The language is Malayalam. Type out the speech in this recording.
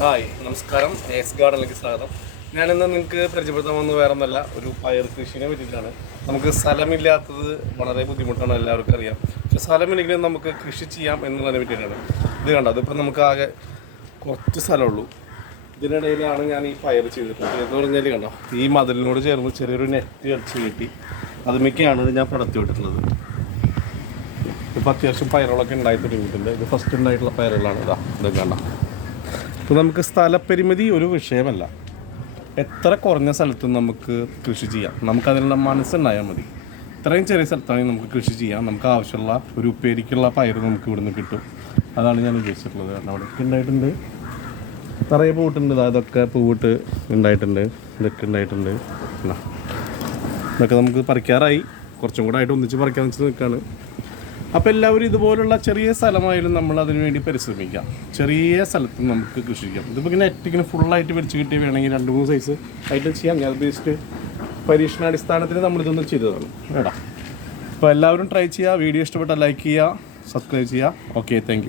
ഹായ് നമസ്കാരം. എസ് ഗാർഡനിലേക്ക് സ്വാഗതം. ഞാനിന്ന് നിങ്ങൾക്ക് പരിചയപ്പെടുത്താൻ വന്നത് വേറെ ഒന്നല്ല, ഒരു പയർ കൃഷിനെ പറ്റിയിട്ടാണ്. നമുക്ക് സ്ഥലമില്ലാത്തത് വളരെ ബുദ്ധിമുട്ടാണ്, എല്ലാവർക്കും അറിയാം. പക്ഷെ സ്ഥലമില്ലെങ്കിലും നമുക്ക് കൃഷി ചെയ്യാം എന്നുള്ളതിനെ പറ്റിയിട്ടാണ്. ഇത് കണ്ടോ, അതിപ്പോൾ നമുക്ക് ആകെ കുറച്ച് സ്ഥലമുള്ളൂ. ഇതിനിടയിലാണ് ഞാൻ ഈ പയർ ചെയ്തിട്ടുള്ളത്. എന്ന് പറഞ്ഞാൽ കണ്ടോ, ഈ മതിലിനോട് ചേർന്ന് ചെറിയൊരു നെറ്റ് അടിച്ച് കെട്ടി അതുമൊക്കെയാണ് ഞാൻ പടത്തി വിട്ടിട്ടുള്ളത്. ഇപ്പോൾ അത്യാവശ്യം പയറുകളൊക്കെ ഉണ്ടായി തുടങ്ങിയിട്ടുണ്ട്. ഇത് ഫസ്റ്റ് ഉണ്ടായിട്ടുള്ള പയറുകളാണ്. ഇതൊക്കെ കണ്ടോ. അപ്പോൾ നമുക്ക് സ്ഥലപരിമിതി ഒരു വിഷയമല്ല. എത്ര കുറഞ്ഞ സ്ഥലത്തും നമുക്ക് കൃഷി ചെയ്യാം. നമുക്കതിനുള്ള മനസ്സുണ്ടായാൽ മതി. ഇത്രയും ചെറിയ സ്ഥലത്താണെങ്കിൽ നമുക്ക് കൃഷി ചെയ്യാം. നമുക്ക് ആവശ്യമുള്ള ഒരു ഉപ്പേരിക്കുള്ള പയർ നമുക്ക് ഇവിടുന്ന് കിട്ടും. അതാണ് ഞാൻ ഉദ്ദേശിച്ചിട്ടുള്ളത്. കാരണം അവിടെ ഉണ്ടായിട്ടുണ്ട്, നിറയെ പൂവിട്ടുണ്ട്. ഇതൊക്കെ പൂവിട്ട് ഉണ്ടായിട്ടുണ്ട്, ഇതൊക്കെ ഉണ്ടായിട്ടുണ്ട്. ഇതൊക്കെ നമുക്ക് പറിക്കാറായി. കുറച്ചും കൂടെ ആയിട്ട് ഒന്നിച്ച് പറിക്കാമെന്ന് വെച്ച് നിൽക്കുകയാണ്. അപ്പോൾ എല്ലാവരും ഇതുപോലുള്ള ചെറിയ സ്ഥലമായാലും നമ്മൾ അതിന് വേണ്ടി പരിശ്രമിക്കാം. ചെറിയ സ്ഥലത്ത് നമുക്ക് കൃഷി ചെയ്യാം. ഇതിപ്പോൾ ഇങ്ങനെ ഇങ്ങനെ ഫുള്ളായിട്ട് പിടിച്ച് കിട്ടി വേണമെങ്കിൽ 2-3 സൈസ് ആയിട്ട് ചെയ്യാം. ഞാൻ ബേസ്റ്റ് പരീക്ഷണാടിസ്ഥാനത്തിൽ നമ്മളിതൊന്നും ചെയ്തതാണ് കേട്ടോ. അപ്പോൾ എല്ലാവരും ട്രൈ ചെയ്യുക. വീഡിയോ ഇഷ്ടപ്പെട്ടാൽ ലൈക്ക് ചെയ്യുക, സബ്സ്ക്രൈബ് ചെയ്യുക. Okay, thank you.